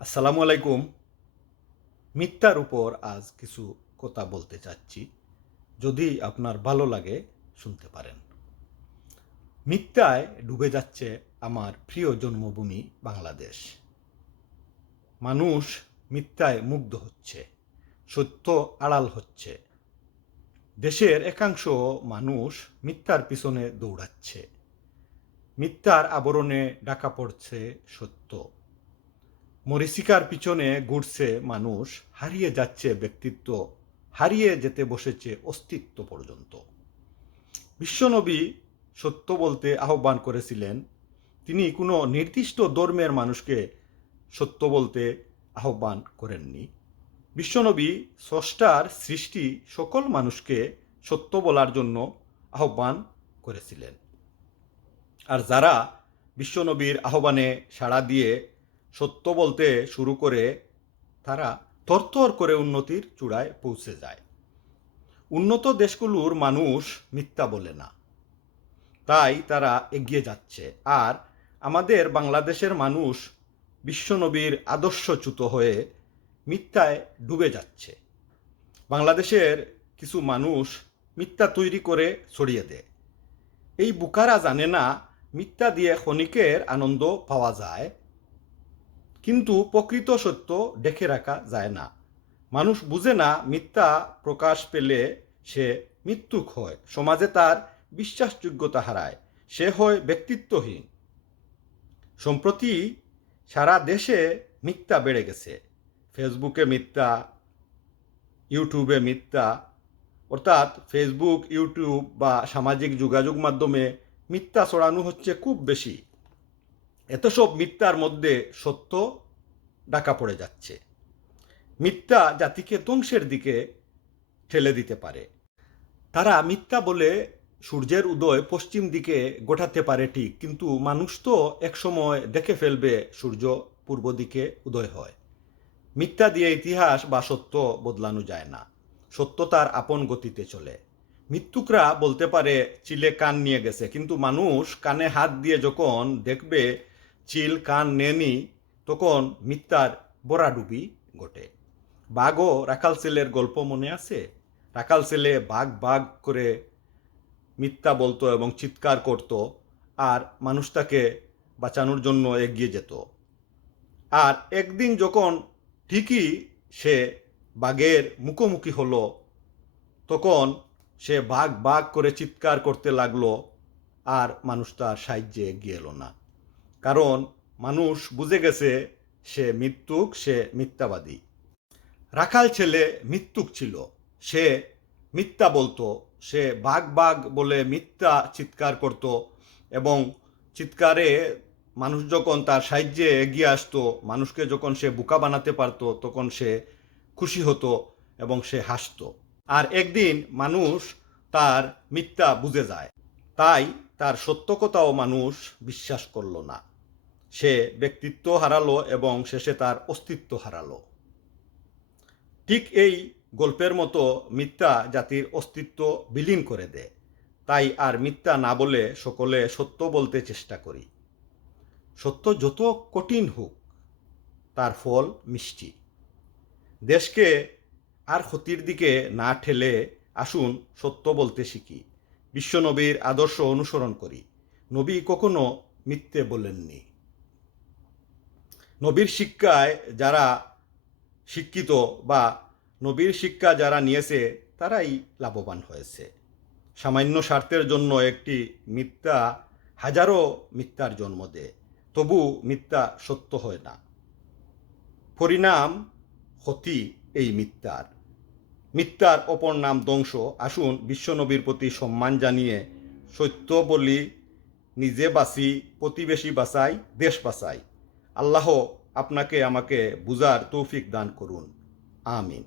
আসসালামু আলাইকুম। মিথ্যার উপর আজ কিছু কথা বলতে চাচ্ছি, যদি আপনার ভালো লাগে শুনতে পারেন। মিথ্যায় ডুবে যাচ্ছে আমার প্রিয় জন্মভূমি বাংলাদেশ। মানুষ মিথ্যায় মুগ্ধ হচ্ছে, সত্য আড়াল হচ্ছে। দেশের একাংশ মানুষ মিথ্যার পিছনে দৌড়াচ্ছে। মিথ্যার আবরণে ডাকা পড়ছে সত্য। মরিচিকার পিছনে ঘুরছে মানুষ, হারিয়ে যাচ্ছে ব্যক্তিত্ব, হারিয়ে যেতে বসেছে অস্তিত্ব পর্যন্ত। বিশ্বনবী সত্য বলতে আহ্বান করেছিলেন, তিনি কোনো নির্দিষ্ট ধর্মের মানুষকে সত্য বলতে আহ্বান করেননি। বিশ্বনবী স্রষ্টার সৃষ্টি সকল মানুষকে সত্য বলার জন্য আহ্বান করেছিলেন। আর যারা বিশ্বনবীর আহ্বানে সাড়া দিয়ে সত্য বলতে শুরু করে তারা থরথর করে উন্নতির চূড়ায় পৌঁছে যায়। উন্নত দেশগুলোর মানুষ মিথ্যা বলে না। তাই তারা এগিয়ে যাচ্ছে। আর আমাদের বাংলাদেশের মানুষ বিশ্বনবীর আদর্শচ্যুত হয়ে মিথ্যায় ডুবে যাচ্ছে। বাংলাদেশের কিছু মানুষ মিথ্যা তৈরি করে ছড়িয়ে দেয়। এই বুকারা জানে না মিথ্যা দিয়ে ক্ষণিকের আনন্দ পাওয়া যায়। কিন্তু প্রকৃত সত্য ডেকে রাখা যায় না। মানুষ বুঝে না মিথ্যা প্রকাশ পেলে সে মৃত্যুক হয়। সমাজে তার বিশ্বাসযোগ্যতা হারায়। সে হয় ব্যক্তিত্বহীন। সম্প্রতি সারা দেশে মিথ্যা বেড়ে গেছে। ফেসবুকে মিথ্যা, ইউটিউবে মিথ্যা, অর্থাৎ ফেসবুক, ইউটিউব বা সামাজিক যোগাযোগ মাধ্যমে মিথ্যা ছড়ানো হচ্ছে খুব বেশি। এত সব মিথ্যার মধ্যে সত্য ডাকা পড়ে যাচ্ছে। মিথ্যা জাতিকে ধ্বংসের দিকে ঠেলে দিতে পারে। তারা মিথ্যা বলে সূর্যের উদয় পশ্চিম দিকে গোটাতে পারে ঠিক, কিন্তু মানুষ তো একসময় দেখে ফেলবে সূর্য পূর্ব দিকে উদয় হয়। মিথ্যা দিয়ে ইতিহাস বা সত্য বদলানো যায় না। সত্য তার আপন গতিতে চলে। মৃত্যুকরা বলতে পারে, চিলে কান নিয়ে গেছে। কিন্তু মানুষ কানে হাত দিয়ে যখন দেখবে চিল, কান, নেনি তখন মিথ্যার বরাডুবি ঘটে। বাঘও রাখাল ছেলের গল্প মনে আছে? রাখাল ছেলে বাঘ বাঘ করে মিথ্যা বলতো এবং চিৎকার করত আর মানুষ তাকে বাঁচানোর জন্য এগিয়ে যেত। আর একদিন যখন ঠিকই সে বাঘের মুখোমুখি হলো, তখন সে বাঘ বাঘ করে চিৎকার করতে লাগল আর মানুষ তার সাহায্যে এগিয়ে এলো না। কারণ মানুষ বুঝে গেছে সে মৃত্যুক সে মিথ্যাবাদী। রাখাল ছেলে মৃত্যুক ছিল। সে মিথ্যা বলতো। সে বাঘ বাঘ বলে মিথ্যা চিৎকার করত এবং চিৎকারে মানুষ যখন তার সাহায্যে এগিয়ে আসতো, মানুষকে যখন সে বোকা বানাতে পারতো, তখন সে খুশি হতো এবং সে হাসতো। আর একদিন মানুষ তার মিথ্যা বুঝে যায়। তাই তার সত্য কথাও মানুষ বিশ্বাস করল না। সে ব্যক্তিত্ব হারালো এবং শেষে তার অস্তিত্ব হারালো। ঠিক এই গল্পের মতো মিথ্যা জাতির অস্তিত্ব বিলীন করে দেয়। তাই আর মিথ্যা না বলে সকলে সত্য বলতে চেষ্টা করি। সত্য যত কঠিন হোক, তার ফল মিষ্টি। দেশকে আর ক্ষতির দিকে না ঠেলে আসুন সত্য বলতে শিখি। বিশ্বনবীর আদর্শ অনুসরণ করি। নবী কখনো মিথ্যে বলেননি। নবীর শিক্ষায় যারা শিক্ষিত বা নবীর শিক্ষা যারা নিয়েছে, তারাই লাভবান হয়েছে। সামান্য স্বার্থের জন্য একটি মিথ্যা, হাজারো মিথ্যার জন্ম দেয়। তবু মিথ্যা সত্য হয় না। পরিণাম ক্ষতি এই মিথ্যার। মিথ্যার অপর নাম ধ্বংস। আসুন বিশ্বনবীর প্রতি সম্মান জানিয়ে সত্য বলি, নিজে বাঁচি, প্রতিবেশী বাঁচাই, দেশ বাঁচাই। আল্লাহ আপনাকে আমাকে বুজার তৌফিক দান করুন। আমিন।